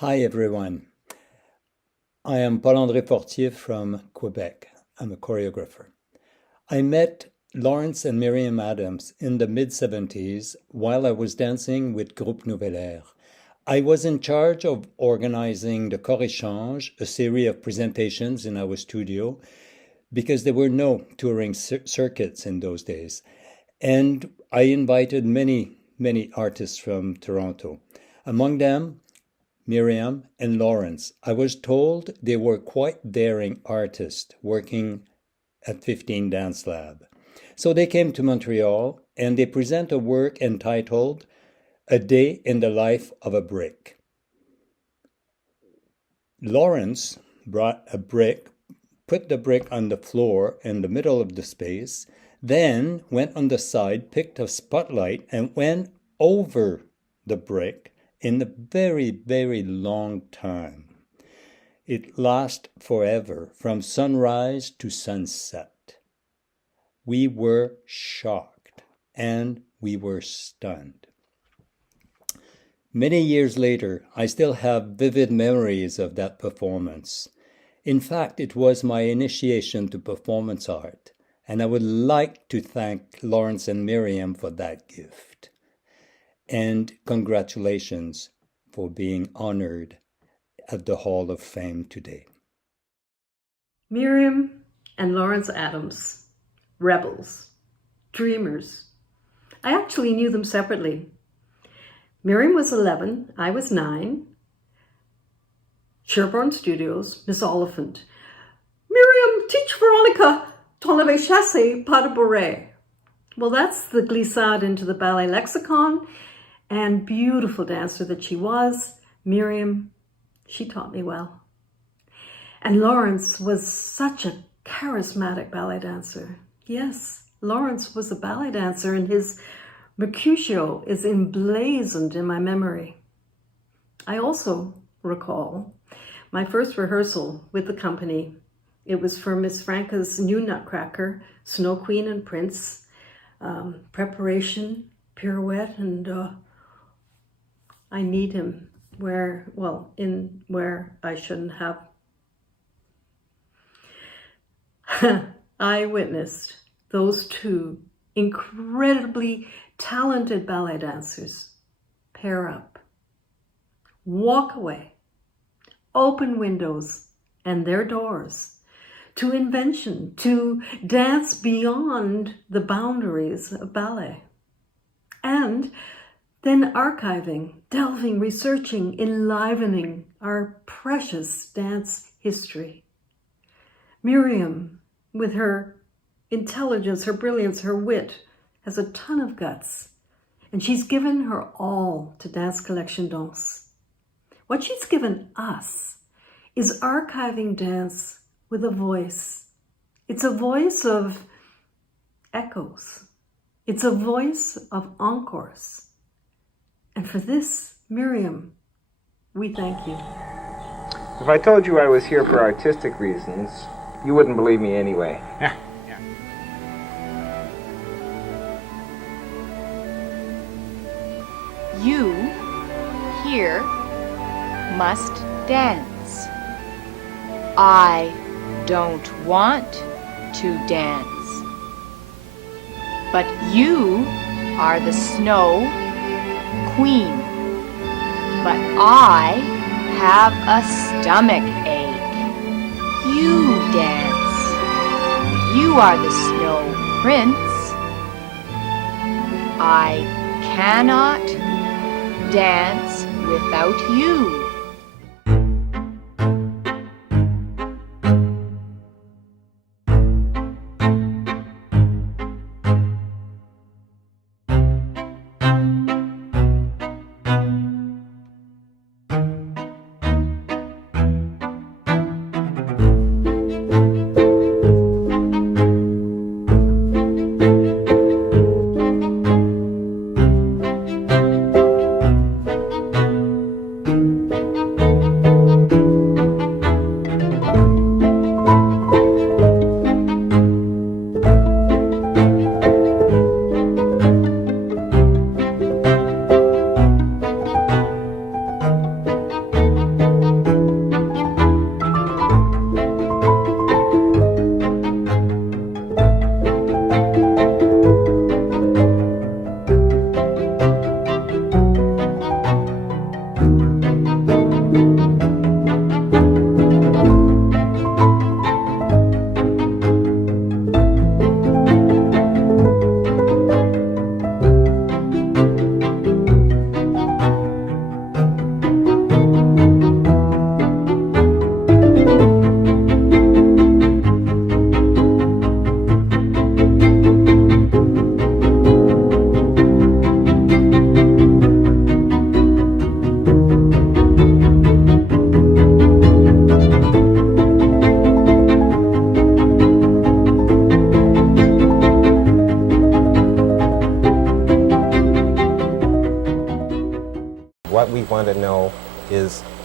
Hi everyone. I am Paul-André Fortier from Quebec. I'm a choreographer. I met Lawrence and Miriam Adams in the mid-70s while I was dancing with Groupe Nouvelle Air. I was in charge of organizing the Choréchange, a series of presentations in our studio, because there were no touring circuits in those days. And I invited many artists from Toronto. Among them, Miriam and Lawrence. I was told they were quite daring artists working at 15 Dance Lab. So they came to Montreal and they present a work entitled A Day in the Life of a Brick. Lawrence brought a brick, put the brick on the floor in the middle of the space, then went on the side, picked a spotlight and went over the brick in a very long time. It lasts forever, from sunrise to sunset. We were shocked and we were stunned. Many years later, I still have vivid memories of that performance. In fact, it was my initiation to performance art, and I would like to thank Lawrence and Miriam for that gift. And congratulations for being honored at the Hall of Fame today. Miriam and Lawrence Adams, rebels, dreamers. I actually knew them separately. Miriam was 11, I was 9. Sherborne Studios, Miss Oliphant. Miriam, teach Veronica, ton l'avais chassé, pas de bourrée. Well, that's the glissade into the ballet lexicon. And beautiful dancer that she was, Miriam, she taught me well. And Lawrence was such a charismatic ballet dancer. Yes, Lawrence was a ballet dancer and his Mercutio is emblazoned in my memory. I also recall my first rehearsal with the company. It was for Miss Franca's new Nutcracker, Snow Queen and Prince, preparation, pirouette, and I need him where I shouldn't have. I witnessed those two incredibly talented ballet dancers pair up, walk away, open windows and their doors to invention, to dance beyond the boundaries of ballet. And then archiving, delving, researching, enlivening our precious dance history. Miriam, with her intelligence, her brilliance, her wit, has a ton of guts. And she's given her all to Dance Collection Danse. What she's given us is archiving dance with a voice. It's a voice of echoes. It's a voice of encores. And for this, Miriam, we thank you. If I told you I was here for artistic reasons, you wouldn't believe me anyway. You, here, must dance. I don't want to dance. But you are the snow queen. But I have a stomach ache. You dance. You are the snow prince. I cannot dance without you.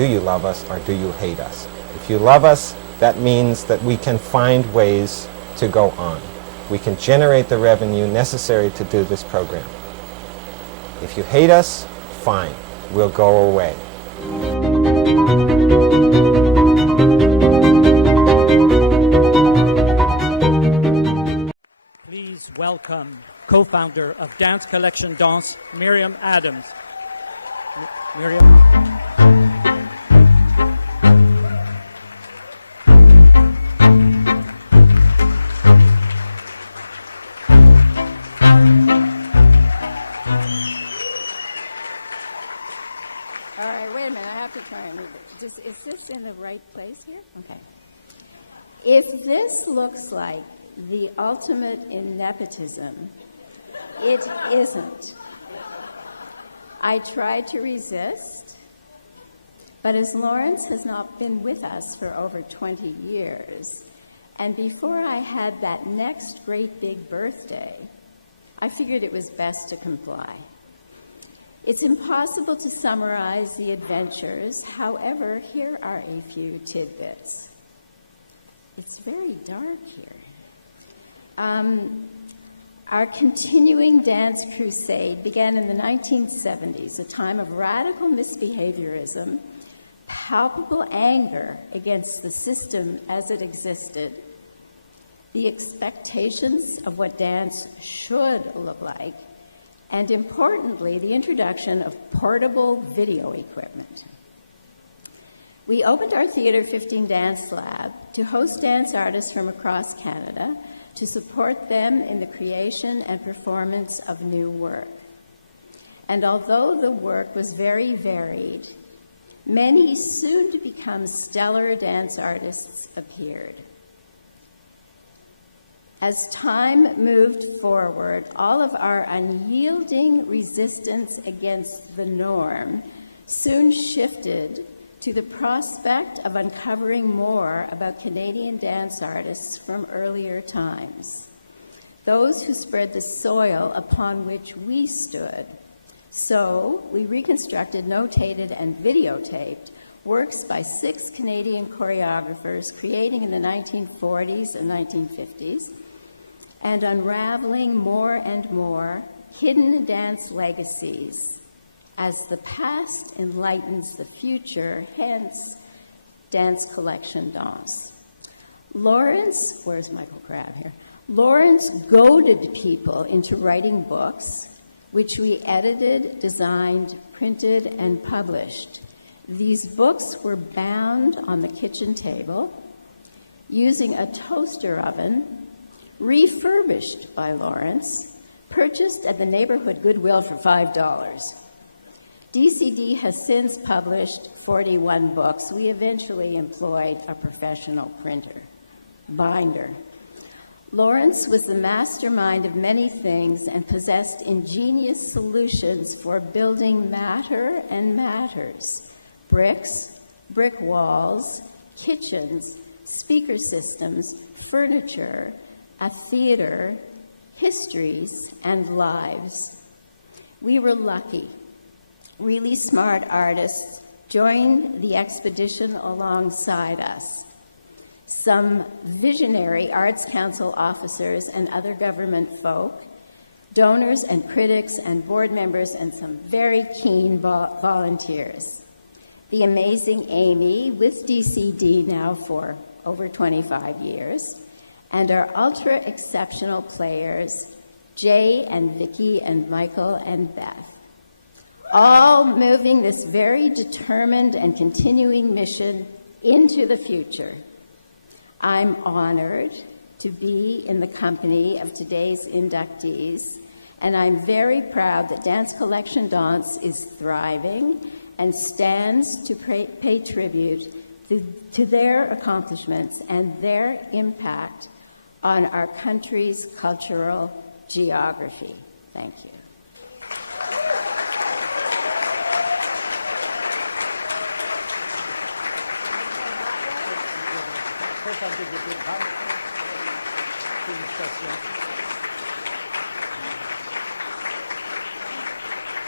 do you love us or do you hate us? If you love us, that means that we can find ways to go on. We can generate the revenue necessary to do this program. If you hate us, fine, we'll go away. Please welcome co-founder of Dance Collection Danse, Miriam Adams. Miriam. All right, wait a minute. I have to try and move it. Is this in the right place here? Okay. If this looks like the ultimate in nepotism, it isn't. I tried to resist, but as Lawrence has not been with us for over 20 years, and before I had that next great big birthday, I figured it was best to comply. It's impossible to summarize the adventures. However, here are a few tidbits. It's very dark here. Our continuing dance crusade began in the 1970s, a time of radical misbehaviorism, palpable anger against the system as it existed, the expectations of what dance should look like, and importantly, the introduction of portable video equipment. We opened our Theatre 15 Dance Lab to host dance artists from across Canada, to support them in the creation and performance of new work. And although the work was very varied, many soon-to-become stellar dance artists appeared. As time moved forward, all of our unyielding resistance against the norm soon shifted to the prospect of uncovering more about Canadian dance artists from earlier times, those who spread the soil upon which we stood. So we reconstructed, notated, and videotaped works by 6 Canadian choreographers creating in the 1940s and 1950s, and unraveling more and more hidden dance legacies as the past enlightens the future, hence Dance Collection Danse. Lawrence, where's Michael Crabb here? Lawrence goaded people into writing books, which we edited, designed, printed, and published. These books were bound on the kitchen table using a toaster oven refurbished by Lawrence, purchased at the neighborhood Goodwill for $5. DCD has since published 41 books. We eventually employed a professional binder. Lawrence was the mastermind of many things and possessed ingenious solutions for building matter and matters: bricks, brick walls, kitchens, speaker systems, furniture, a theater, histories, and lives. We were lucky. Really smart artists joined the expedition alongside us. Some visionary Arts Council officers and other government folk, donors and critics and board members, and some very keen volunteers. The amazing Amy, with DCD now for over 25 years, and our ultra-exceptional players, Jay and Vicky and Michael and Beth, all moving this very determined and continuing mission into the future. I'm honored to be in the company of today's inductees, and I'm very proud that Dance Collection Danse is thriving and stands to pay tribute to their accomplishments and their impact on our country's cultural geography. Thank you.